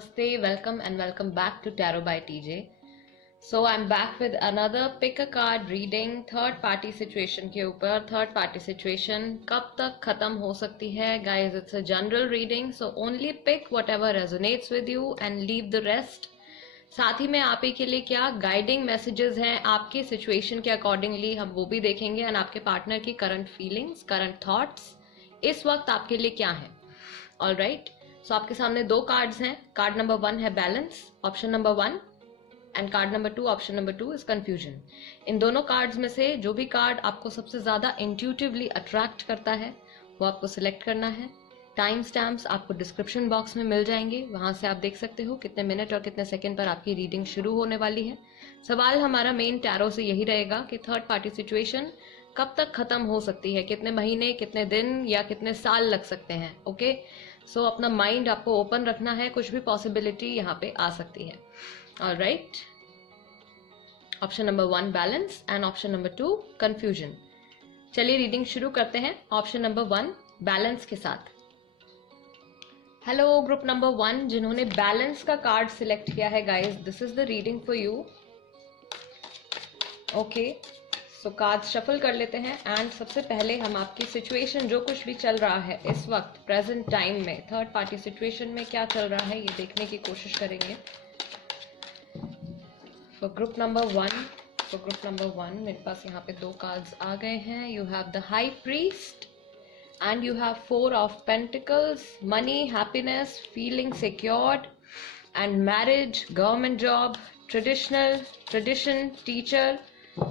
Namaste, welcome and welcome back to Tarot by TJ. So I'm back with another pick a card reading third party situation के ऊपर. Third party situation कब तक खत्म हो सकती है? Guys, it's a general reading, so only pick whatever resonates with you and leave the rest. साथ ही में आप ही के लिए क्या गाइडिंग मैसेजेस हैं आपकी सिचुएशन के अकॉर्डिंगली, हम वो भी देखेंगे. एंड आपके पार्टनर की करंट फीलिंग्स, करंट थॉट्स इस वक्त आपके लिए क्या है. ऑलराइट, सो आपके सामने दो कार्ड्स हैं. कार्ड नंबर 1 है balance, option number 1, and card number 2, option number 2 is confusion. इन दोनों कार्ड्स में से जो भी कार्ड आपको सबसे ज्यादा इंट्यूटिवली अट्रैक्ट करता है वो आपको सिलेक्ट करना है. टाइम स्टैम्प्स आपको डिस्क्रिप्शन बॉक्स में मिल जाएंगे, वहां से आप देख सकते हो कितने मिनट और कितने सेकंड पर आपकी रीडिंग शुरू होने वाली है. सवाल हमारा मेन टैरो से यही रहेगा कि थर्ड पार्टी सिचुएशन कब तक खत्म हो सकती है, कितने महीने, कितने दिन या कितने साल लग सकते हैं. ओके, सो अपना माइंड आपको ओपन रखना है, कुछ भी पॉसिबिलिटी यहाँ पे आ सकती है. Alright, option number 1 balance and option number 2 confusion. चलिए रीडिंग शुरू करते हैं ऑप्शन नंबर 1 बैलेंस के साथ. हेलो ग्रुप नंबर 1 जिन्होंने बैलेंस का कार्ड सिलेक्ट किया है, guys this is the reading for you. Okay, so card shuffle कर लेते हैं एंड सबसे पहले हम आपकी सिचुएशन, जो कुछ भी चल रहा है इस वक्त प्रेजेंट टाइम में, थर्ड पार्टी सिचुएशन में क्या चल रहा है ये देखने की कोशिश करेंगे. फॉर ग्रुप नंबर 1 मेरे पास यहाँ पे दो कार्ड्स आ गए हैं. You have the high priest and you have 4 of pentacles, money, happiness, feeling secured, and marriage, government job, tradition, teacher,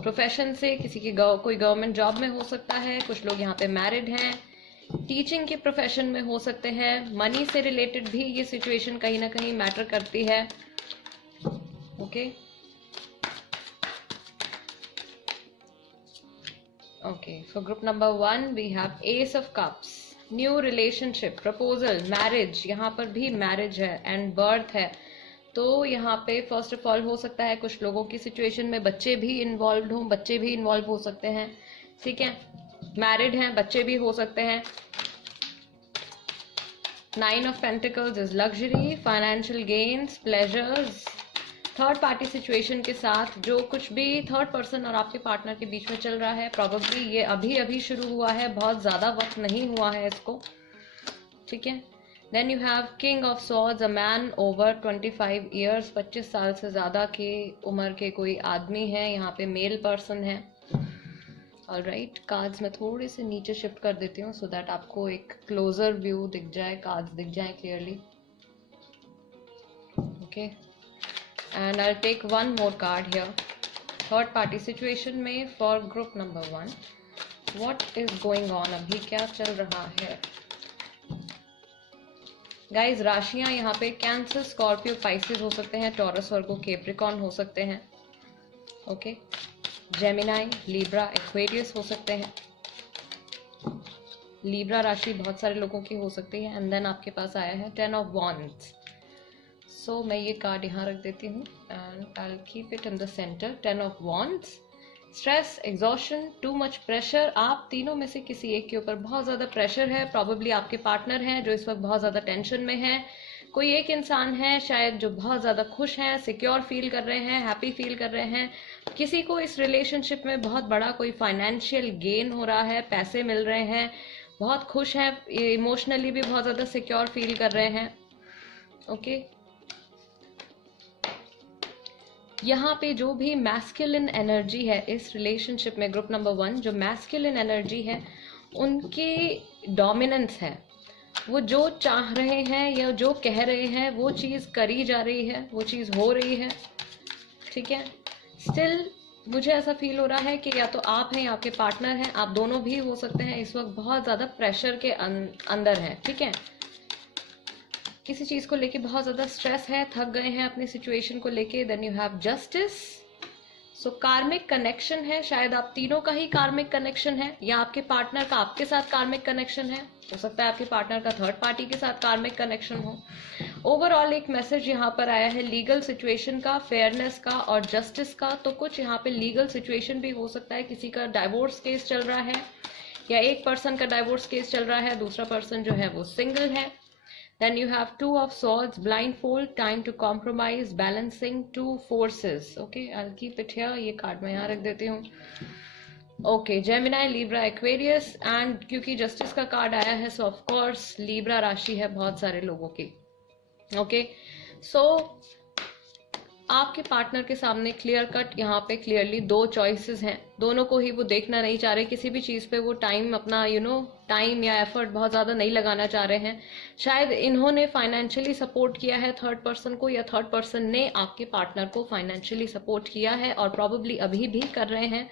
profession से किसी की कोई गवर्नमेंट जॉब में हो सकता है. कुछ लोग यहाँ पे मैरिड हैं, टीचिंग के प्रोफेशन में हो सकते हैं. मनी से रिलेटेड भी ये सिचुएशन कहीं ना कहीं मैटर करती है. Okay Okay, for group number 1 we have Ace of Cups, new relationship, proposal, marriage. यहाँ पर भी marriage है and birth है. तो यहाँ पे फर्स्ट ऑफ ऑल हो सकता है कुछ लोगों की सिचुएशन में बच्चे भी इन्वॉल्व हों, बच्चे भी इन्वॉल्व हो सकते हैं. ठीक है, मैरिड हैं, बच्चे भी हो सकते हैं. 9 of Pentacles is luxury, financial gains, pleasures. Third party situation के साथ जो कुछ भी थर्ड पर्सन और आपके पार्टनर के बीच में चल रहा है, प्रॉबेबली ये अभी शुरू हुआ है, बहुत ज़्यादा वक्त नहीं हुआ है इसको. ठीक है, then you have king of swords, a man over 25 years, 25 साल से ज़्यादा की उम्र के कोई आदमी है, यहाँ पे मेल पर्सन है. ऑलराइट, कार्ड्स में थोड़े से नीचे शिफ्ट कर देती हूँ सो दैट आपको एक क्लोजर व्यू दिख जाए, कार्ड्स दिख जाए clearly. Okay, and I'll take one more card here. Third party situation में for group number 1 what is going on, अभी क्या चल रहा है. Guys, राशियां यहाँ पे कैंसर, स्कॉर्पियो, पाइसेस हो सकते हैं, टॉरस, वर्गो, कैप्रिकॉर्न हो सकते हैं. ओके, जेमिनाई, लिब्रा, एक्वेरियस हो सकते हैं. लिब्रा राशि बहुत सारे लोगों की हो सकती है. एंड देन आपके पास आया है 10 of Wands. सो मैं ये कार्ड यहाँ रख देती हूँ and I will keep it in the centre. 10 of Wands, stress, exhaustion, too much pressure. आप तीनों में से किसी एक के ऊपर बहुत ज़्यादा प्रेशर है. प्रॉबेबली आपके पार्टनर हैं जो इस वक्त बहुत ज़्यादा टेंशन में है. कोई एक इंसान है शायद जो बहुत ज़्यादा खुश हैं, सिक्योर फील कर रहे हैं, हैप्पी फील कर रहे हैं. किसी को इस रिलेशनशिप में बहुत बड़ा कोई फाइनेंशियल गेन हो रहा है, पैसे मिल रहे हैं, बहुत खुश हैं, इमोशनली भी बहुत ज़्यादा सिक्योर फील कर रहे हैं. ओके, यहाँ पे जो भी मैस्कुलिन एनर्जी है इस रिलेशनशिप में, ग्रुप नंबर 1 जो मैस्कुलिन एनर्जी है उनकी डोमिनेंस है. वो जो चाह रहे हैं या जो कह रहे हैं वो चीज़ करी जा रही है, वो चीज़ हो रही है. ठीक है, स्टिल मुझे ऐसा फील हो रहा है कि या तो आप हैं या आपके पार्टनर हैं, आप दोनों भी हो सकते हैं इस वक्त बहुत ज़्यादा प्रेशर के अंदर हैं. ठीक है, किसी चीज़ को लेके बहुत ज़्यादा स्ट्रेस है, थक गए हैं अपनी सिचुएशन को लेके. Then you have justice. So karmic connection है, शायद आप तीनों का ही कार्मिक कनेक्शन है या आपके पार्टनर का आपके साथ कार्मिक कनेक्शन है. हो सकता है आपके पार्टनर का थर्ड पार्टी के साथ कार्मिक कनेक्शन हो. ओवरऑल एक मैसेज यहाँ पर आया है लीगल सिचुएशन का, फेयरनेस का और जस्टिस का. तो कुछ यहाँ पे लीगल सिचुएशन भी हो सकता है, किसी का डाइवोर्स केस चल रहा है या एक पर्सन का डाइवोर्स केस चल रहा है, दूसरा पर्सन जो है वो सिंगल है. Then you have two of swords, blindfold, time to compromise, balancing two forces. Okay, I'll keep it here. ये कार्ड मैं यहाँ रख देती हूँ. Okay, Gemini, Libra, Aquarius, and क्योंकि जस्टिस का कार्ड आया है सो ऑफ कोर्स लिब्रा राशि है बहुत सारे लोगों की. ओके, सो आपके पार्टनर के सामने क्लियर कट यहाँ पे क्लियरली दो चॉइसेस हैं. दोनों को ही वो देखना नहीं चाह रहे, किसी भी चीज़ पे वो टाइम अपना टाइम या एफर्ट बहुत ज़्यादा नहीं लगाना चाह रहे हैं. शायद इन्होंने फाइनेंशियली सपोर्ट किया है थर्ड पर्सन को, या थर्ड पर्सन ने आपके पार्टनर को फाइनेंशियली सपोर्ट किया है और प्रॉबेबली अभी भी कर रहे हैं.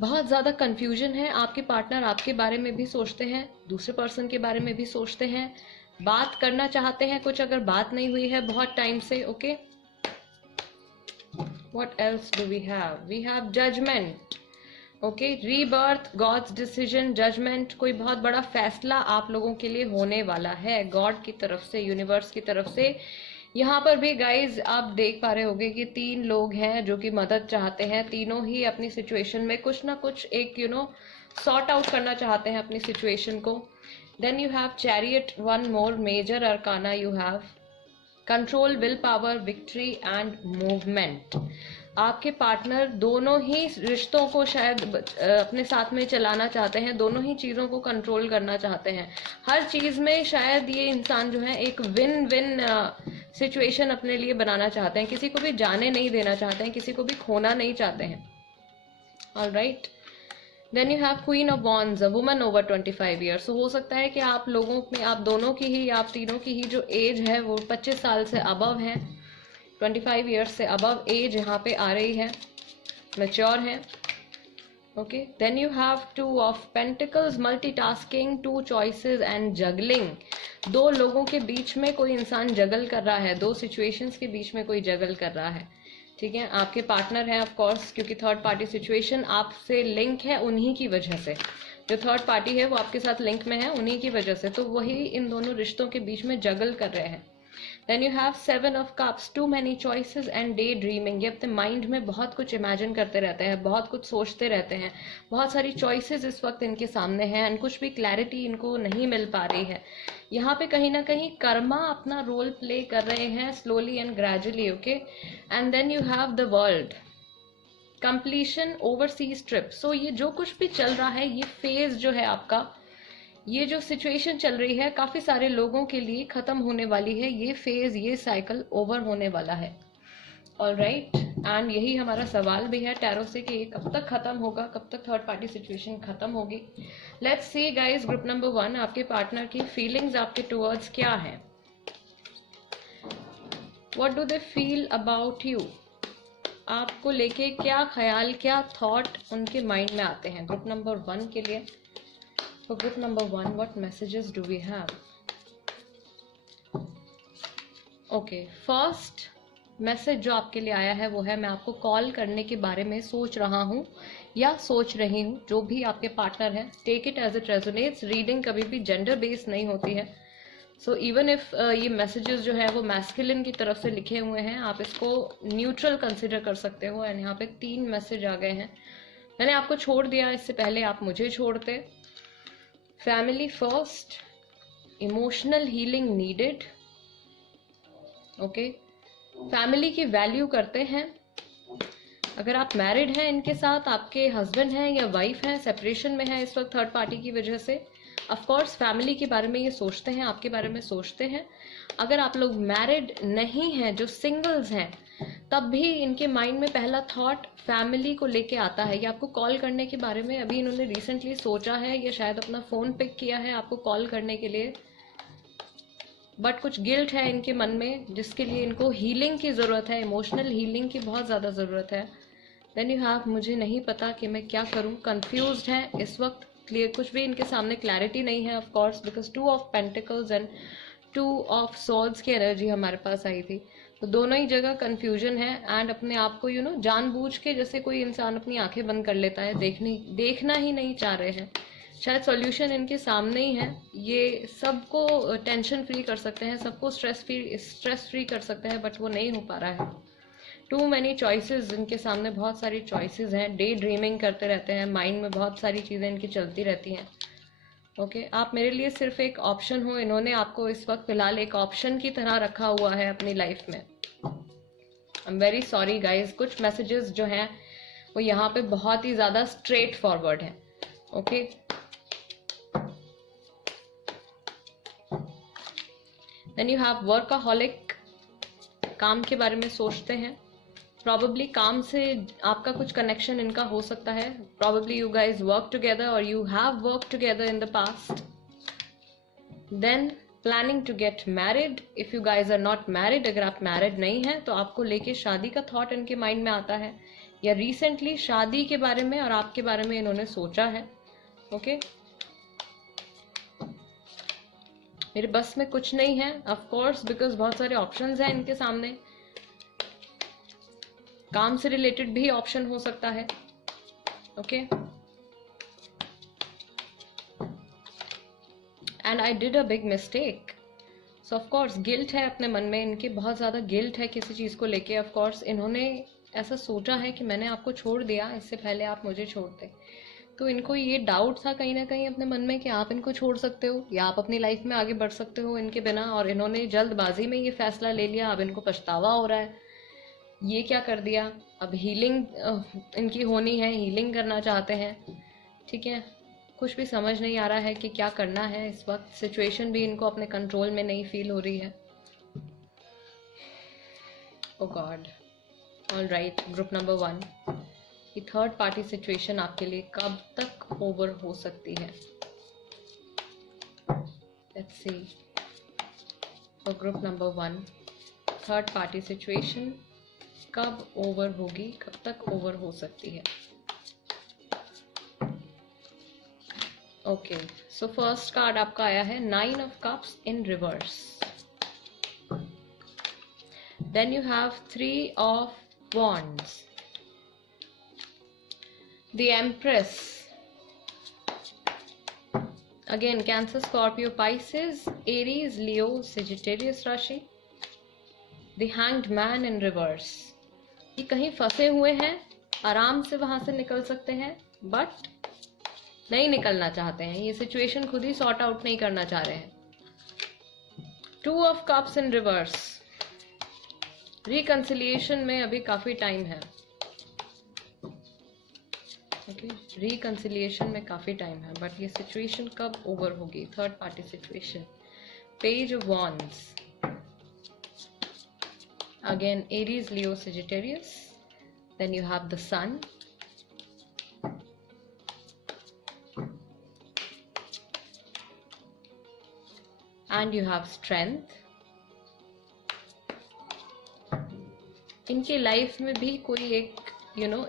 बहुत ज़्यादा कन्फ्यूजन है. आपके पार्टनर आपके बारे में भी सोचते हैं, दूसरे पर्सन के बारे में भी सोचते हैं, बात करना चाहते हैं कुछ, अगर बात नहीं हुई है बहुत टाइम से. Okay, what else do we have? We have judgement. Okay, rebirth, God's decision, judgement. कोई बहुत बड़ा फैसला आप लोगों के लिए होने वाला है गॉड की तरफ से, यूनिवर्स की तरफ से. यहाँ पर भी गाइज आप देख पा रहे होंगे कि तीन लोग हैं जो कि मदद चाहते हैं. तीनों ही अपनी सिचुएशन में कुछ ना कुछ एक सॉर्ट आउट करना चाहते हैं अपनी सिचुएशन को. Then you have chariot, one more major arcana you have. Control, willpower, victory and movement. आपके पार्टनर दोनों ही रिश्तों को शायद अपने साथ में चलाना चाहते हैं, दोनों ही चीज़ों को कंट्रोल करना चाहते हैं. हर चीज़ में शायद ये इंसान जो है एक विन विन सिचुएशन अपने लिए बनाना चाहते हैं. किसी को भी जाने नहीं देना चाहते हैं, किसी को भी खोना नहीं चाहते हैं. Alright, then you have queen of wands, a woman over 25 years. हो सकता है कि आप लोगों में, आप दोनों की ही, आप तीनों की ही जो एज है वो 25 साल से अबव है. 25 ईयर्स से अबव एज यहाँ पे आ रही है, मैच्योर है. Okay, then you have two of pentacles, multitasking, two choices and juggling. दो लोगों के बीच में कोई इंसान जगल कर रहा है, दो सिचुएशंस के बीच में कोई जगल कर रहा है. ठीक है, आपके पार्टनर हैं ऑफ कोर्स, क्योंकि थर्ड पार्टी सिचुएशन आपसे लिंक है उन्हीं की वजह से. जो थर्ड पार्टी है वो आपके साथ लिंक में है उन्हीं की वजह से, तो वही इन दोनों रिश्तों के बीच में जगल कर रहे हैं. Then you have 7 of cups, too many choices and daydreaming. ये अपने माइंड में बहुत कुछ इमेजिन करते रहते हैं, बहुत कुछ सोचते रहते हैं, बहुत सारी चॉइसेस इस वक्त इनके सामने हैं एंड कुछ भी क्लैरिटी इनको नहीं मिल पा रही है. यहाँ पे कहीं ना कहीं कर्मा अपना रोल प्ले कर रहे हैं slowly and gradually. Okay, and then you have the world, completion, overseas trip. So ये जो कुछ भी चल रहा है, ये फेज जो है आपका, ये जो सिचुएशन चल रही है काफ़ी सारे लोगों के लिए ख़त्म होने वाली है. ये फेज, ये साइकिल ओवर होने वाला है. ऑलराइट, एंड यही हमारा सवाल भी है टैरो से कि ये कब तक ख़त्म होगा, कब तक थर्ड पार्टी सिचुएशन ख़त्म होगी. Let's see guys, group number 1, आपके पार्टनर की फीलिंग्स आपके टुवर्ड्स क्या है. What do they feel about you? आपको लेके क्या ख्याल, क्या थॉट उनके माइंड में आते हैं ग्रुप नंबर 1 के लिए. For group number 1, what messages do we have? Okay, first message जो आपके लिए आया है वो है, मैं आपको कॉल करने के बारे में सोच रहा हूँ या सोच रही हूँ. जो भी आपके पार्टनर है, take it as it resonates. Reading कभी भी जेंडर बेस्ड नहीं होती है. सो इवन इफ ये मैसेजेस जो है वो मैस्कुलिन की तरफ से लिखे हुए हैं, आप इसको न्यूट्रल कंसिडर कर सकते हो. एंड यहाँ पे 3 मैसेज आ गए हैं. मैंने आपको छोड़ दिया, इससे पहले आप मुझे छोड़ते. Family first, emotional healing needed. Okay, family की वैल्यू करते हैं. अगर आप मैरिड हैं इनके साथ, आपके हस्बैंड हैं या वाइफ हैं, सेपरेशन में है इस वक्त थर्ड पार्टी की वजह से, ऑफ कोर्स फैमिली के बारे में ये सोचते हैं, आपके बारे में सोचते हैं. अगर आप लोग मैरिड नहीं हैं, जो सिंगल्स हैं, तब भी इनके माइंड में पहला थॉट फैमिली को लेके आता है. या आपको कॉल करने के बारे में अभी इन्होंने रिसेंटली सोचा है, या शायद अपना फ़ोन पिक किया है आपको कॉल करने के लिए, बट कुछ गिल्ट है इनके मन में जिसके लिए इनको हीलिंग की ज़रूरत है, इमोशनल हीलिंग की बहुत ज़्यादा ज़रूरत है. देन यू हैव, मुझे नहीं पता कि मैं क्या करूँ, कन्फ्यूज्ड है इस वक्त. क्लियर, कुछ भी इनके सामने क्लैरिटी नहीं है of course, because 2 of pentacles and 2 of swords की एनर्जी हमारे पास आई थी. तो दोनों ही जगह कन्फ्यूजन है. एंड अपने आप को जानबूझ के, जैसे कोई इंसान अपनी आंखें बंद कर लेता है, देखना ही नहीं चाह रहे हैं. शायद सॉल्यूशन इनके सामने ही है. ये सबको टेंशन फ्री कर सकते हैं, सबको स्ट्रेस फ्री कर सकते हैं, बट वो नहीं हो पा रहा है. टू मैनी चॉइसेस, इनके सामने बहुत सारी चॉइसेस हैं. डे ड्रीमिंग करते रहते हैं, माइंड में बहुत सारी चीज़ें इनकी चलती रहती हैं. ओके आप मेरे लिए सिर्फ एक ऑप्शन हो, इन्होंने आपको इस वक्त फिलहाल एक ऑप्शन की तरह रखा हुआ है अपनी लाइफ में। I am very sorry guys, कुछ मैसेजेस जो हैं वो यहाँ पे बहुत ही ज्यादा स्ट्रेट फॉरवर्ड है। Okay then you have workaholic, काम के बारे में सोचते हैं, प्रॉबेबली काम से आपका कुछ कनेक्शन इनका हो सकता है। Probably you guys work together और you have work together in the past. Then planning to get married, if you guys are not married, अगर आप मैरिड नहीं हैं तो आपको लेके शादी का थॉट इनके माइंड में आता है, या रिसेंटली शादी के बारे में और आपके बारे में इन्होंने सोचा है। ओके मेरे बस में कुछ नहीं है ऑफ कोर्स, बिकॉज बहुत सारे ऑप्शंस हैं इनके सामने। काम से रिलेटेड भी ऑप्शन हो सकता है। Okay and I did a big mistake, so of course guilt है अपने मन में, इनके बहुत ज्यादा गिल्ट है किसी चीज को लेके। ऑफ कोर्स इन्होंने ऐसा सोचा है कि मैंने आपको छोड़ दिया, इससे पहले आप मुझे छोड़ते, तो इनको ये डाउट था कहीं ना कहीं अपने मन में कि आप इनको छोड़ सकते हो या आप अपनी लाइफ में आगे बढ़ सकते हो इनके बिना, और इन्होंने जल्दबाजी में ये फैसला ले लिया। अब इनको पछतावा हो रहा है, ये क्या कर दिया। अब हीलिंग इनकी होनी है, हीलिंग करना चाहते हैं। ठीक है कुछ भी समझ नहीं आ रहा है कि क्या करना है इस वक्त। सिचुएशन भी इनको अपने कंट्रोल में नहीं फील हो रही है। Oh god all right, group number 1, ये थर्ड पार्टी सिचुएशन आपके लिए कब तक ओवर हो सकती है। Let's see for group number 1, third party situation कब ओवर होगी, कब तक ओवर हो सकती है। ओके सो फर्स्ट कार्ड आपका आया है 9 of cups in reverse, then you have 3 of wands, the empress, again Cancer, Scorpio, Pisces, Aries, Leo, Sagittarius राशि, the hanged man in reverse। ये कहीं फंसे हुए हैं, आराम से वहां से निकल सकते हैं बट नहीं निकलना चाहते हैं, ये सिचुएशन खुद ही सॉर्ट आउट नहीं करना चाह रहे हैं। 2 of cups in reverse, reconciliation में अभी काफी टाइम है। ओके रिकंसिलिएशन में काफी टाइम है, बट ये सिचुएशन कब ओवर होगी, third party situation. Page of wands, again Aries, Leo, Sagittarius, then you have the sun, and you have strength. इनकी लाइफ में भी कोई एक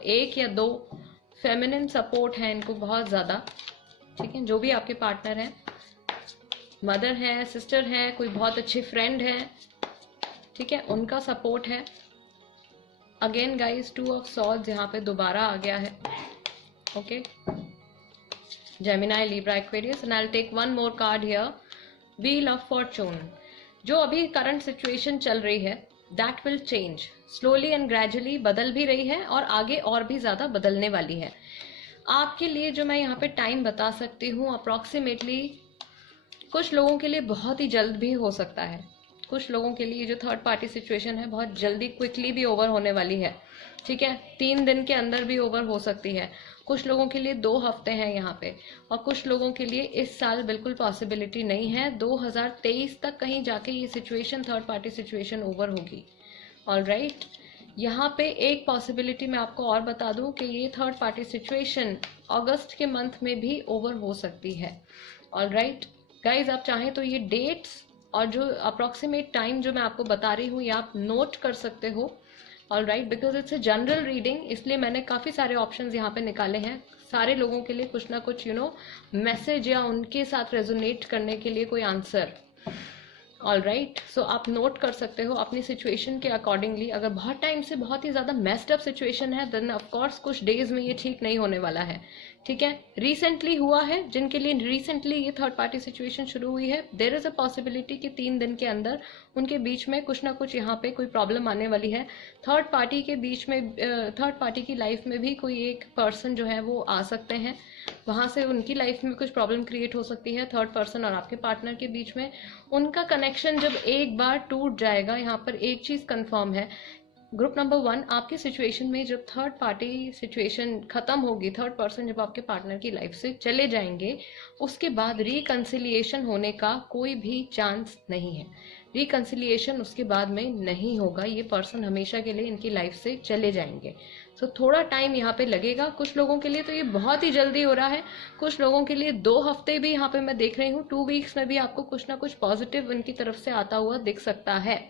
एक या 2 फेमिनिन सपोर्ट है इनको बहुत ज़्यादा। ठीक है जो भी आपके पार्टनर हैं, मदर है, सिस्टर है, कोई बहुत अच्छे फ्रेंड है, ठीक है उनका सपोर्ट है। अगेन गाइस 2 ऑफ सॉर्ड्स यहाँ पे दोबारा आ गया है। Okay Gemini, Libra, Aquarius, and I will take one more card here, wheel of fortune. जो अभी करंट सिचुएशन चल रही है that will change slowly and gradually, बदल भी रही है और आगे और भी ज्यादा बदलने वाली है। आपके लिए जो मैं यहाँ पे टाइम बता सकती हूँ अप्रोक्सीमेटली, कुछ लोगों के लिए बहुत ही जल्द भी हो सकता है, कुछ लोगों के लिए जो थर्ड पार्टी सिचुएशन है बहुत जल्दी क्विकली भी ओवर होने वाली है। ठीक है 3 दिन के अंदर भी ओवर हो सकती है। कुछ लोगों के लिए 2 हफ्ते हैं यहाँ पे, और कुछ लोगों के लिए इस साल बिल्कुल पॉसिबिलिटी नहीं है। 2023 तक कहीं जाके ये situation, third party situation over होगी। ऑलराइट यहाँ पे एक पॉसिबिलिटी मैं आपको और बता दूं कि ये थर्ड पार्टी सिचुएशन अगस्त के मंथ में भी ओवर हो सकती है। ऑलराइट गाइज आप चाहें तो ये डेट्स और जो अप्रोक्सीमेट टाइम जो मैं आपको बता रही हूँ ये आप नोट कर सकते हो। Alright because it's a general reading, इसलिए मैंने काफ़ी सारे ऑप्शंस यहाँ पे निकाले हैं सारे लोगों के लिए, कुछ ना कुछ मैसेज या उनके साथ रेजोनेट करने के लिए कोई आंसर। ऑलराइट सो आप नोट कर सकते हो अपनी सिचुएशन के अकॉर्डिंगली। अगर बहुत टाइम से बहुत ही ज़्यादा मेस्ड अप सिचुएशन है देन ऑफकोर्स कुछ डेज में ये ठीक नहीं होने वाला है। ठीक है रिसेंटली हुआ है, जिनके लिए रिसेंटली ये थर्ड पार्टी सिचुएशन शुरू हुई है, देयर इज अ पॉसिबिलिटी कि 3 दिन के अंदर उनके बीच में कुछ ना कुछ यहाँ पे कोई प्रॉब्लम आने वाली है। थर्ड पार्टी के बीच में, थर्ड पार्टी की लाइफ में भी कोई एक पर्सन जो है वो आ सकते हैं। वहाँ से उनकी लाइफ में कुछ प्रॉब्लम क्रिएट हो सकती है थर्ड पर्सन और आपके पार्टनर के बीच में। उनका कनेक्शन जब एक बार टूट जाएगा, यहाँ पर एक चीज़ कंफर्म है, ग्रुप नंबर 1, आपकी सिचुएशन में जब थर्ड पार्टी सिचुएशन खत्म होगी, थर्ड पर्सन जब आपके पार्टनर की लाइफ से चले जाएंगे, उसके बाद रिकंसिलिएशन होने का कोई भी चांस नहीं है। रिकंसिलिएशन उसके बाद में नहीं होगा, ये पर्सन हमेशा के लिए इनकी लाइफ से चले जाएंगे। सो थोड़ा टाइम यहाँ पे लगेगा। कुछ लोगों के लिए तो ये बहुत ही जल्दी हो रहा है, कुछ लोगों के लिए 2 हफ्ते भी यहाँ पे मैं देख रही हूँ, 2 वीक्स में भी आपको कुछ ना कुछ पॉजिटिव इनकी तरफ से आता हुआ दिख सकता है।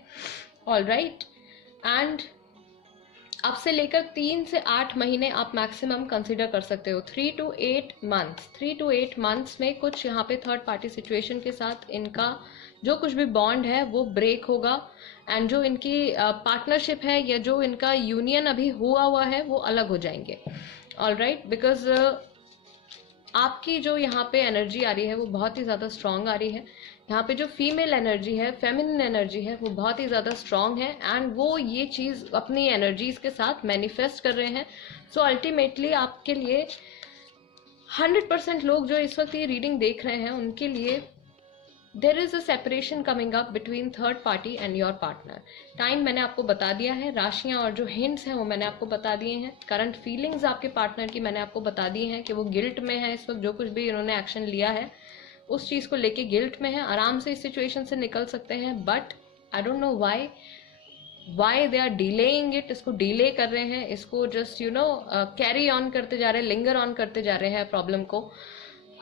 ऑल राइट, एंड अब से लेकर 3 से 8 महीने आप मैक्सिमम कंसिडर कर सकते हो। 3 to 8 मंथ्स, 3 to 8 मंथ्स में कुछ यहाँ पे थर्ड पार्टी सिचुएशन के साथ इनका जो कुछ भी बॉन्ड है वो ब्रेक होगा, एंड जो इनकी पार्टनरशिप है या जो इनका यूनियन अभी हुआ है वो अलग हो जाएंगे। ऑल राइट, बिकॉज आपकी जो यहाँ पे एनर्जी आ रही है वो बहुत ही ज़्यादा स्ट्रांग आ रही है। यहाँ पे जो फीमेल एनर्जी है, फेमिनिन एनर्जी है, वो बहुत ही ज़्यादा स्ट्रांग है, एंड वो ये चीज़ अपनी एनर्जीज के साथ मैनिफेस्ट कर रहे हैं। सो अल्टीमेटली आपके लिए 100% लोग जो इस वक्त ये रीडिंग देख रहे हैं उनके लिए there is a separation coming up between third party and your partner. Time मैंने आपको बता दिया है, राशियां और जो हिंट्स हैं वो मैंने आपको बता दिए हैं, करंट फीलिंग्स आपके पार्टनर की मैंने आपको बता दी हैं कि वो गिल्ट में है इस वक्त, जो कुछ भी इन्होंने एक्शन लिया है उस चीज़ को लेके गिल्ट में है, आराम से इस सिचुएशन से निकल सकते हैं, but I don't know why they are delaying it, इसको डिले कर रहे हैं, इसको जस्ट कैरी ऑन करते जा रहे हैं, लिंगर ऑन करते जा रहे हैं प्रॉब्लम को।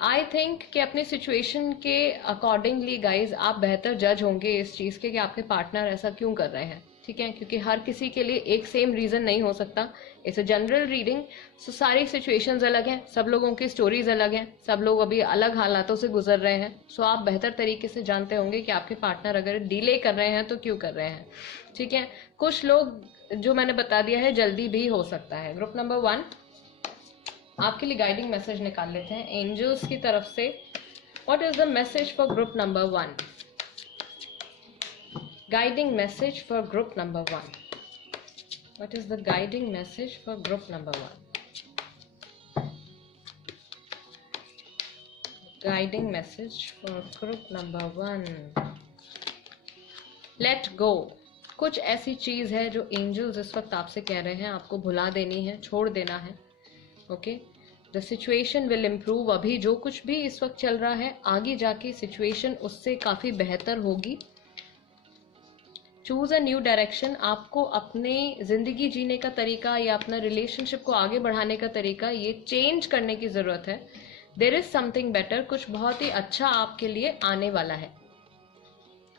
आई थिंक कि अपनी सिचुएशन के अकॉर्डिंगली गाइज आप बेहतर जज होंगे इस चीज़ के कि आपके पार्टनर ऐसा क्यों कर रहे हैं, ठीक है, क्योंकि हर किसी के लिए एक सेम रीज़न नहीं हो सकता। इट्स अ जनरल रीडिंग, सो सारी सिचुएशंस अलग हैं, सब लोगों की स्टोरीज अलग हैं, सब लोग अभी अलग हालातों से गुजर रहे हैं। सो आप बेहतर तरीके से जानते होंगे कि आपके पार्टनर अगर डिले कर रहे हैं तो क्यों कर रहे हैं, ठीक है। कुछ लोग जो मैंने बता दिया है जल्दी भी हो सकता है। ग्रुप नंबर 1 आपके लिए गाइडिंग मैसेज निकाल लेते हैं एंजल्स की तरफ से। What is the message for group number 1? Guiding message for group number 1. What is the guiding message for group number 1? Guiding message for group number 1. Let go. कुछ ऐसी चीज है जो एंजल्स इस वक्त आपसे कह रहे हैं आपको भुला देनी है, छोड़ देना है। Okay, the situation will improve. अभी जो कुछ भी इस वक्त चल रहा है आगे जाके सिचुएशन उससे काफी बेहतर होगी। Choose a new direction. आपको अपने जिंदगी जीने का तरीका या अपना रिलेशनशिप को आगे बढ़ाने का तरीका ये चेंज करने की जरूरत है। देर इज समथिंग बेटर, कुछ बहुत ही अच्छा आपके लिए आने वाला है।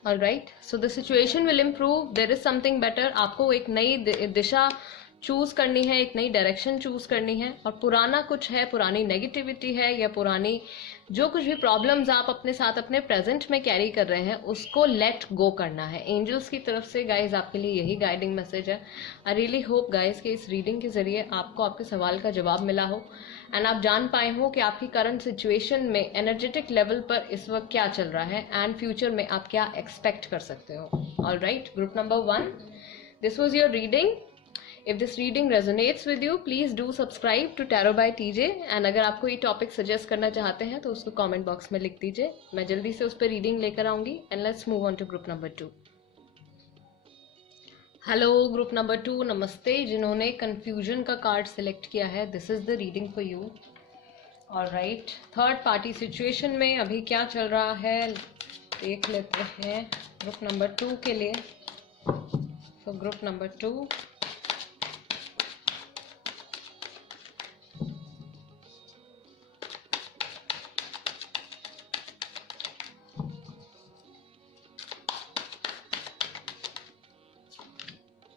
All right, so the situation will improve, there is something better. आपको एक नई दिशा चूज करनी है, एक नई डायरेक्शन चूज करनी है, और पुराना कुछ है, पुरानी नेगेटिविटी है या पुरानी जो कुछ भी प्रॉब्लम्स आप अपने साथ अपने प्रेजेंट में कैरी कर रहे हैं उसको लेट गो करना है। एंजल्स की तरफ से गाइज आपके लिए यही गाइडिंग मैसेज है। आई रियली होप गाइज कि इस रीडिंग के जरिए आपको आपके सवाल का जवाब मिला हो, एंड आप जान पाए हो कि आपकी करंट सिचुएशन में एनर्जेटिक लेवल पर इस वक्त क्या चल रहा है, एंड फ्यूचर में आप क्या एक्सपेक्ट कर सकते हो। All right, group number 1, this was your reading. If this reading resonates with you, please do subscribe to Tarot by TJ, and अगर आपको ये टॉपिक सजेस्ट करना चाहते हैं तो उसको कमेंट बॉक्स में लिख दीजिए, मैं जल्दी से उस पर रीडिंग लेकर आऊंगी। And let's move on to group number 2। Hello group number 2, नमस्ते। जिन्होंने कंफ्यूजन का कार्ड सिलेक्ट किया है, this is the reading for you. All right, third party situation में अभी क्या चल रहा है देख लेते हैं ग्रुप नंबर 2 के लिए। तो group number 2,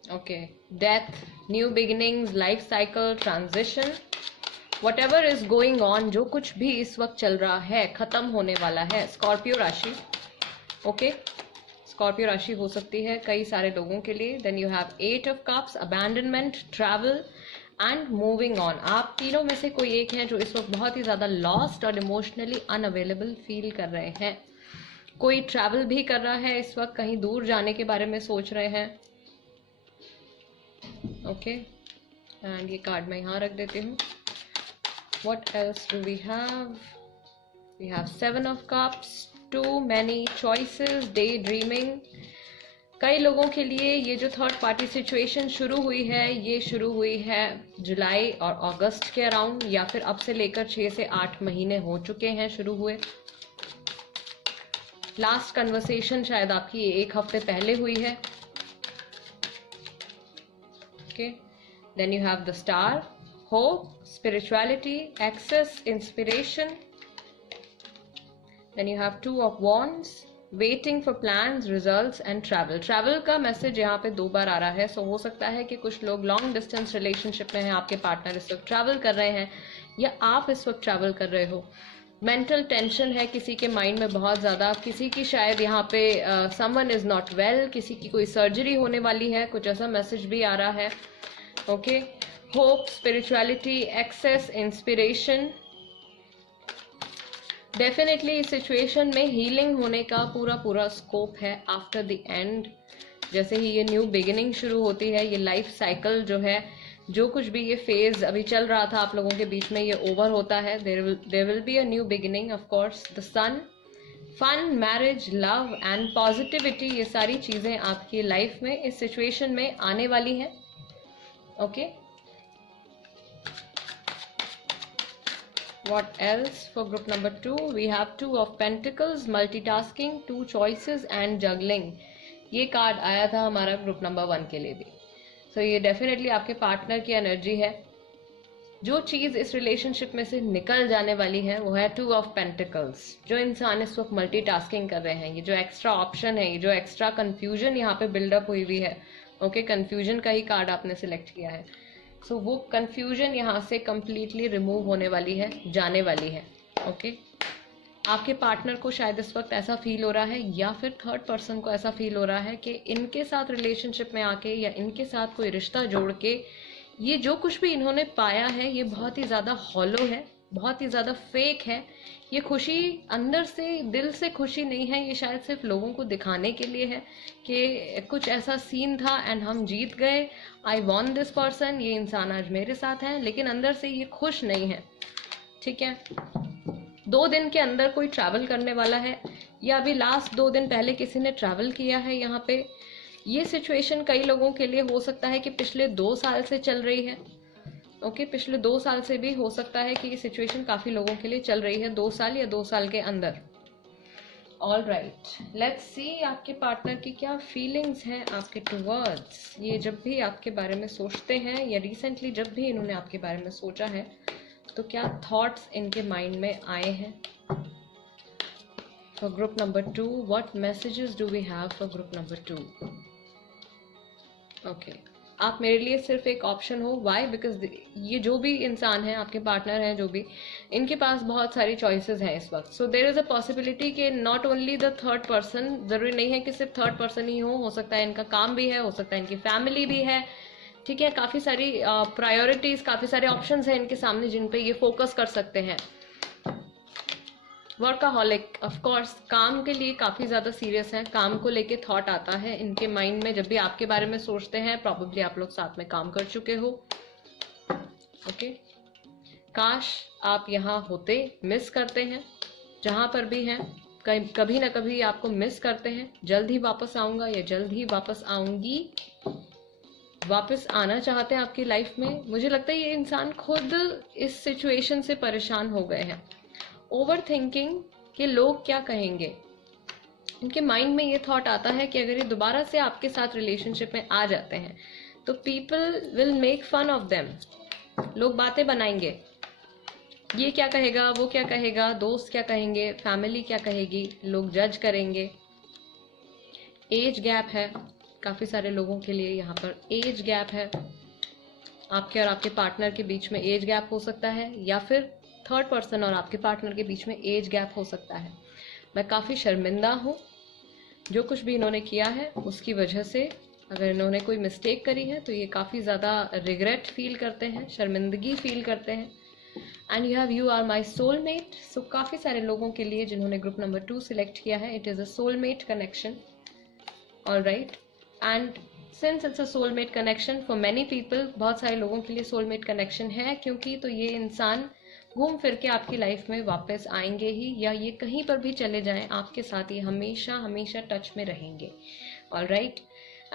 okay, death, new beginnings, life cycle, transition, what ever is going on, जो कुछ भी इस वक्त चल रहा है खत्म होने वाला है। स्कॉर्पियो राशि, ओके, स्कॉर्पियो राशि हो सकती है कई सारे लोगों के लिए। Then you have 8 of cups, abandonment, travel and moving on. आप तीनों में से कोई एक है जो इस वक्त बहुत ही ज्यादा लॉस्ट और इमोशनली अनअवेलेबल फील कर रहे हैं। कोई ट्रैवल भी कर रहा है इस वक्त, कहीं दूर जाने के बारे में सोच रहे हैं। ओके, एंड ये कार्ड मैं यहाँ रख देती हूँ। What else do we have? We have Seven of Cups, too many choices, daydreaming. कई लोगों के लिए ये जो थर्ड पार्टी सिचुएशन शुरू हुई है, ये शुरू हुई है जुलाई और अगस्त के अराउंड, या फिर अब से लेकर 6 से 8 महीने हो चुके हैं शुरू हुए. लास्ट कन्वर्सेशन शायद आपकी 1 हफ्ते पहले हुई है. Okay, then you have the star, hope, spirituality, excess, inspiration. Then you have 2 of wands, waiting for plans, results and travel. Travel का मैसेज यहाँ पे 2 बार आ रहा है. सो हो सकता है कि कुछ लोग लॉन्ग डिस्टेंस रिलेशनशिप में हैं, आपके पार्टनर इस वक्त ट्रैवल कर रहे हैं, या आप इस वक्त ट्रैवल कर रहे हो. मेंटल टेंशन है किसी के माइंड में बहुत ज़्यादा. किसी की शायद यहाँ पे समवन इज़ नॉट वेल, किसी की कोई सर्जरी होने वाली है, कुछ ऐसा मैसेज भी आ रहा है. Okay, hope, spirituality, excess, inspiration. Definitely इस सिचुएशन में हीलिंग होने का पूरा स्कोप है आफ्टर द एंड. जैसे ही ये न्यू बिगिनिंग शुरू होती है, ये लाइफ साइकिल जो है, जो कुछ भी ये फेज अभी चल रहा था आप लोगों के बीच में, ये ओवर होता है. There will be a new beginning. Of course the sun, fun, marriage, love and positivity, ये सारी चीज़ें आपकी लाइफ में इस सिचुएशन में आने वाली हैं. Okay, what else for group number 2? We have 2 of Pentacles, multitasking, 2 choices and juggling. ये कार्ड आया था हमारा ग्रुप नंबर 1 के लिए भी. सो ये डेफिनेटली आपके पार्टनर की एनर्जी है. जो चीज़ इस रिलेशनशिप में से निकल जाने वाली है वो है 2 ऑफ पेंटिकल्स. जो इंसान इस वक्त मल्टीटास्किंग कर रहे हैं, ये जो एक्स्ट्रा ऑप्शन है, ये जो एक्स्ट्रा कंफ्यूजन यहाँ पे बिल्डअप हुई हुई है. ओके, कंफ्यूजन का ही कार्ड आपने सिलेक्ट किया है. सो वो कंफ्यूजन यहाँ से कम्प्लीटली रिमूव होने वाली है, जाने वाली है. ओके, आपके पार्टनर को शायद इस वक्त ऐसा फील हो रहा है, या फिर थर्ड पर्सन को ऐसा फील हो रहा है कि इनके साथ रिलेशनशिप में आके या इनके साथ कोई रिश्ता जोड़ के ये जो कुछ भी इन्होंने पाया है, ये बहुत ही ज़्यादा हॉलो है, बहुत ही ज़्यादा फेक है. ये खुशी अंदर से, दिल से खुशी नहीं है. ये शायद सिर्फ लोगों को दिखाने के लिए है कि कुछ ऐसा सीन था एंड हम जीत गए, आई वॉन दिस पर्सन, ये इंसान आज मेरे साथ है, लेकिन अंदर से ये खुश नहीं है. ठीक है, 2 दिन के अंदर कोई ट्रैवल करने वाला है, या अभी लास्ट 2 दिन पहले किसी ने ट्रैवल किया है यहाँ पे. ये सिचुएशन कई लोगों के लिए हो सकता है कि पिछले 2 साल से चल रही है. ओके, पिछले 2 साल से भी हो सकता है कि ये सिचुएशन काफ़ी लोगों के लिए चल रही है, 2 साल या 2 साल के अंदर. ऑल राइट, लेट्स सी आपके पार्टनर की क्या फीलिंग्स हैं आपके टुवर्ड्स. ये जब भी आपके बारे में सोचते हैं, या रिसेंटली जब भी इन्होंने आपके बारे में सोचा है, तो क्या थॉट्स इनके माइंड में आए हैं. For group number 2, what messages do we have for group number 2? Okay, आप मेरे लिए सिर्फ एक ऑप्शन हो. वाई? बिकॉज ये जो भी इंसान है, आपके पार्टनर हैं जो भी, इनके पास बहुत सारी चॉइसेस हैं इस वक्त. सो देर इज़ अ पॉसिबिलिटी कि not only the third person, ज़रूरी नहीं है कि सिर्फ थर्ड पर्सन ही हो सकता है इनका काम भी है, हो सकता है इनकी फैमिली भी है. ठीक है, काफ़ी सारी प्रायोरिटीज़, काफ़ी सारे ऑप्शंस हैं इनके सामने जिन पे ये फोकस कर सकते हैं. वर्काहॉलिक, ऑफ कोर्स काम के लिए काफ़ी ज़्यादा सीरियस हैं, काम को लेके थॉट आता है इनके माइंड में. जब भी आपके बारे में सोचते हैं, प्रॉब्ली आप लोग साथ में काम कर चुके हो. ओके, काश आप यहाँ होते, मिस करते हैं जहाँ पर भी हैं, कभी ना कभी आपको मिस करते हैं. जल्द ही वापस आऊँगा या जल्द ही वापस आऊँगी, वापस आना चाहते हैं आपकी लाइफ में. मुझे लगता है ये इंसान खुद इस सिचुएशन से परेशान हो गए हैं. ओवर थिंकिंग कि लोग क्या कहेंगे, इनके माइंड में ये थॉट आता है कि अगर ये दोबारा से आपके साथ रिलेशनशिप में आ जाते हैं तो people will make fun of them. लोग बातें बनाएंगे, ये क्या कहेगा, वो क्या कहेगा, दोस्त क्या कहेंगे, फैमिली क्या कहेगी, लोग जज करेंगे. एज गैप है काफ़ी सारे लोगों के लिए, यहाँ पर एज गैप है. आपके और आपके पार्टनर के बीच में एज गैप हो सकता है, या फिर थर्ड पर्सन और आपके पार्टनर के बीच में एज गैप हो सकता है. मैं काफ़ी शर्मिंदा हूँ जो कुछ भी इन्होंने किया है उसकी वजह से. अगर इन्होंने कोई मिस्टेक करी है तो ये काफ़ी ज़्यादा रिग्रेट फील करते हैं, शर्मिंदगी फील करते हैं. And you are my soulmate. So काफ़ी सारे लोगों के लिए जिन्होंने ग्रुप नंबर 2 सिलेक्ट किया है, it is a soulmate connection. All right, and since it's a soulmate connection for many people, बहुत सारे लोगों के लिए सोलमेट कनेक्शन है, क्योंकि तो ये इंसान घूम फिर के आपकी लाइफ में वापस आएंगे ही, या ये कहीं पर भी चले जाएं आपके साथ ये हमेशा हमेशा टच में रहेंगे। All right,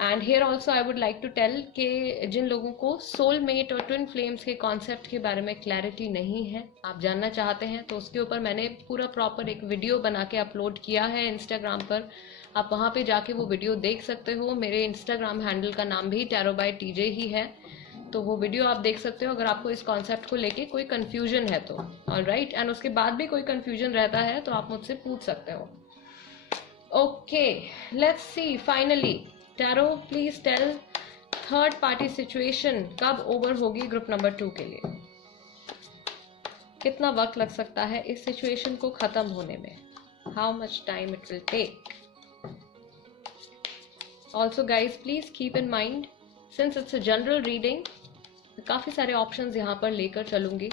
and here also I would like to tell कि जिन लोगों को सोलमेट और ट्विन फ्लेम्स के कॉन्सेप्ट के बारे में क्लैरिटी नहीं है, आप जानना चाहते हैं, तो उसके ऊपर मैंने पूरा प्रॉपर एक वीडियो बना के अपलोड किया है इंस्टाग्राम पर। आप वहाँ पे जाके वो वीडियो देख सकते हो। मेरे इंस्टाग्राम हैंडल का नाम भी टैरो बाय टीजे ही है, तो वो वीडियो आप देख सकते हो अगर आपको इस कॉन्सेप्ट को लेके कोई कंफ्यूजन है तो। ऑल राइट, एंड उसके बाद भी कोई कंफ्यूजन रहता है तो आप मुझसे पूछ सकते हो। Okay, let's see finally. Tarot please tell, third party situation कब ओवर होगी ग्रुप नंबर 2 के लिए? कितना वक्त लग सकता है इस सिचुएशन को खत्म होने में? How much time it will take? Also guys please keep in mind, since it's a general reading, काफ़ी सारे ऑप्शंस यहाँ पर लेकर चलूंगी।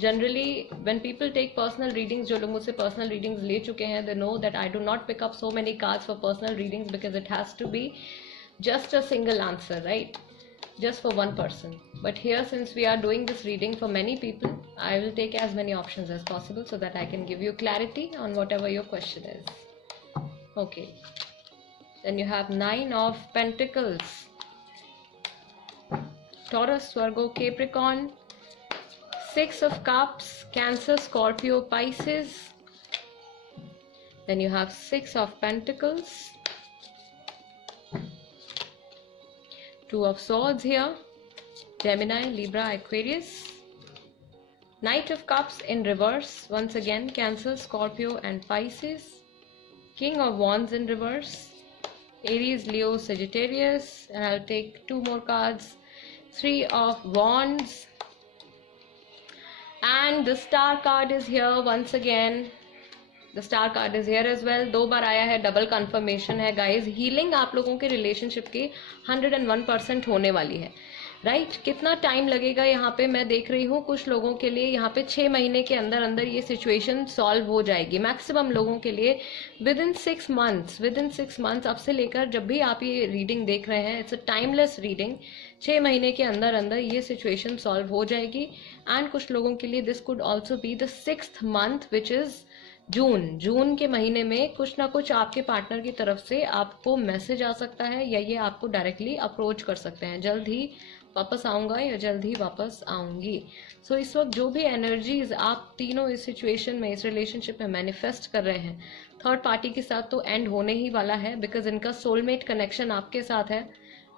Generally when people take personal readings, जो लोग मुझसे पर्सनल रीडिंग्स ले चुके हैं, they know that I do not pick up so many cards for personal readings because it has to be just a single answer, right? Just for one person. But here, since we are doing this reading for many people, I will take as many options as possible so that I can give you clarity on whatever your question is. Okay. Then you have 9 of Pentacles. Taurus, Virgo, Capricorn. 6 of Cups, Cancer, Scorpio, Pisces. Then you have 6 of Pentacles. 2 of Swords here, Gemini, Libra, Aquarius. Knight of Cups in reverse, once again Cancer, Scorpio and Pisces. King of Wands in reverse, Aries, Leo, Sagittarius. And I'll take 2 more cards. 3 of Wands. And the Star card is here once again. The Star card is here as well. 2 बार आया है, double confirmation है guys. Healing आप लोगों के relationship की 101% होने वाली है, राइट? कितना टाइम लगेगा यहाँ पे मैं देख रही हूँ। कुछ लोगों के लिए यहाँ पे 6 महीने के अंदर अंदर ये सिचुएशन सॉल्व हो जाएगी। मैक्सिमम लोगों के लिए विद इन 6 मंथ्स अब से लेकर जब भी आप ये रीडिंग देख रहे हैं, इट्स अ टाइमलेस रीडिंग। 6 महीने के अंदर अंदर ये सिचुएशन सॉल्व हो जाएगी। एंड कुछ लोगों के लिए this could also be the 6th month which is जून के महीने में कुछ ना कुछ आपके पार्टनर की तरफ से आपको मैसेज आ सकता है, या ये आपको डायरेक्टली अप्रोच कर सकते हैं, जल्द ही वापस आऊँगा या जल्द ही वापस आऊँगी। सो इस वक्त जो भी एनर्जीज आप तीनों इस सिचुएशन में, इस रिलेशनशिप में मैनिफेस्ट कर रहे हैं, थर्ड पार्टी के साथ तो एंड होने ही वाला है, बिकॉज इनका सोलमेट कनेक्शन आपके साथ है,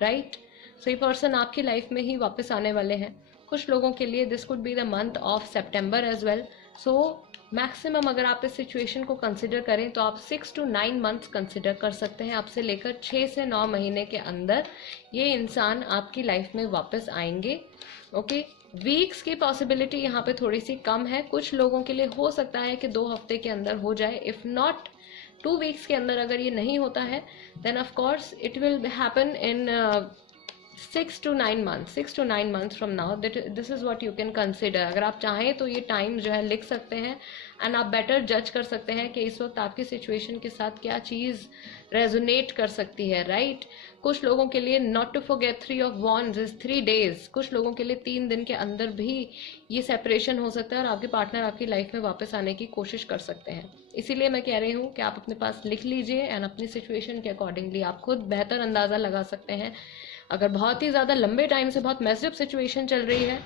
राइट? सो ये पर्सन आपकी लाइफ में ही वापस आने वाले हैं। कुछ लोगों के लिए this could be the month of September as well. So maximum अगर आप इस सिचुएशन को कंसिडर करें तो आप 6 to 9 मंथ्स कंसिडर कर सकते हैं। आपसे लेकर 6 से 9 महीने के अंदर ये इंसान आपकी लाइफ में वापस आएंगे। ओके, वीक्स की पॉसिबिलिटी यहाँ पे थोड़ी सी कम है। कुछ लोगों के लिए हो सकता है कि 2 हफ्ते के अंदर हो जाए, इफ नॉट 2 वीक्स के अंदर। अगर ये नहीं होता है then of course it will happen in 6 to 9 months from now. This is what you can consider. अगर आप चाहें तो ये टाइम जो है लिख सकते हैं, एंड आप बेटर जज कर सकते हैं कि इस वक्त आपकी सिचुएशन के साथ क्या चीज़ रेजोनेट कर सकती है, राइट? कुछ लोगों के लिए not to forget 3 of Wands is 3 days। कुछ लोगों के लिए 3 दिन के अंदर भी ये सेपरेशन हो सकता है और आपके पार्टनर आपकी लाइफ में वापस आने की कोशिश कर सकते हैं। इसीलिए मैं कह रही हूँ कि आप अपने पास लिख लीजिए एंड अपनी सिचुएशन के अकॉर्डिंगली आप खुद बेहतर अंदाज़ा लगा सकते हैं। अगर बहुत ही ज़्यादा लंबे टाइम से बहुत मैसिव सिचुएशन चल रही है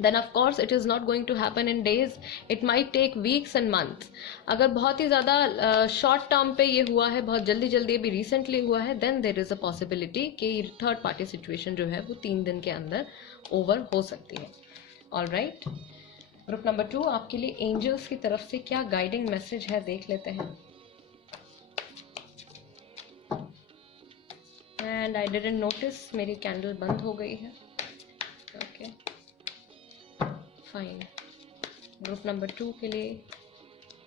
then of course it is not going to happen in days, it might take weeks and months. अगर बहुत ही ज़्यादा शॉर्ट टर्म पे ये हुआ है, बहुत जल्दी जल्दी अभी रिसेंटली हुआ है, then there is a possibility कि थर्ड पार्टी सिचुएशन जो है वो 3 दिन के अंदर ओवर हो सकती है। ऑल राइट, ग्रुप नंबर 2 आपके लिए एंजल्स की तरफ से क्या गाइडिंग मैसेज है देख लेते हैं। एंड आई डिडंट नोटिस मेरी कैंडल बंद हो गई है। ओके फाइन, ग्रुप नंबर 2 के लिए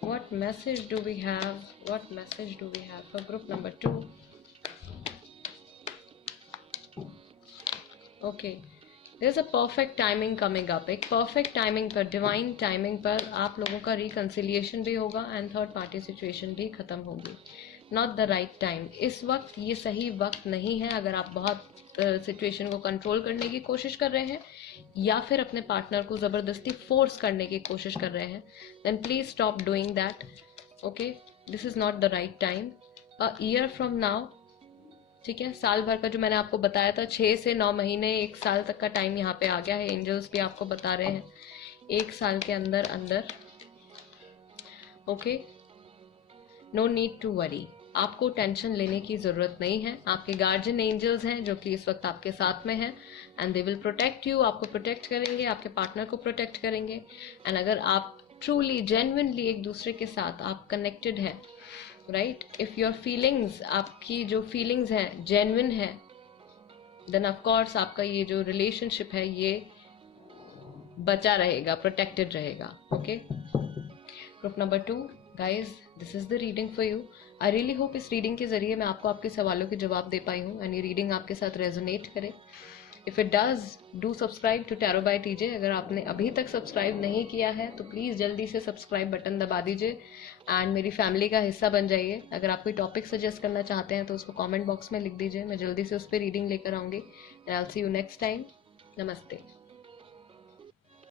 what message do we have for group number 2? Okay, there is a perfect timing coming up. एक परफेक्ट टाइमिंग पर, डिवाइन टाइमिंग पर आप लोगों का रिकंसिलिएशन भी होगा एंड थर्ड पार्टी सिचुएशन भी खत्म होगी। Not the right time. इस वक्त ये सही वक्त नहीं है। अगर आप बहुत सिचुएशन को कंट्रोल करने की कोशिश कर रहे हैं या फिर अपने पार्टनर को ज़बरदस्ती फोर्स करने की कोशिश कर रहे हैं, then please stop doing that. Okay, this is not the right time. A year from now, ठीक है, साल भर का जो मैंने आपको बताया था, 6 से 9 महीने, 1 साल तक का टाइम यहाँ पे आ गया है। एंजल्स भी आपको बता रहे हैं 1 साल के अंदर अंदर। Okay, no need to worry, आपको टेंशन लेने की ज़रूरत नहीं है। आपके गार्जियन एंजल्स हैं जो कि इस वक्त आपके साथ में हैं, and they will protect you. आपको प्रोटेक्ट करेंगे, आपके पार्टनर को प्रोटेक्ट करेंगे। एंड अगर आप ट्रूली जेन्युइनली एक दूसरे के साथ आप कनेक्टेड हैं, राइट, इफ़ योर फीलिंग्स, आपकी जो फीलिंग्स हैं जेन्युइन है, देन ऑफ कोर्स आपका ये जो रिलेशनशिप है ये बचा रहेगा, प्रोटेक्टेड रहेगा। Okay, group number 2, guys, this is the reading for you. I really hope इस रीडिंग के जरिए मैं आपको आपके सवालों के जवाब दे पाई हूँ एंड ये रीडिंग आपके साथ रेजोनेट करे। If it does, do subscribe to tarot by TJ. अगर आपने अभी तक सब्सक्राइब नहीं किया है तो प्लीज़ जल्दी से सब्सक्राइब बटन दबा दीजिए एंड मेरी फैमिली का हिस्सा बन जाइए। अगर आप कोई टॉपिक सजेस्ट करना चाहते हैं तो उसको कमेंट बॉक्स में लिख दीजिए, मैं जल्दी से उस पर रीडिंग लेकर आऊँगी। And I will see you next time. नमस्ते।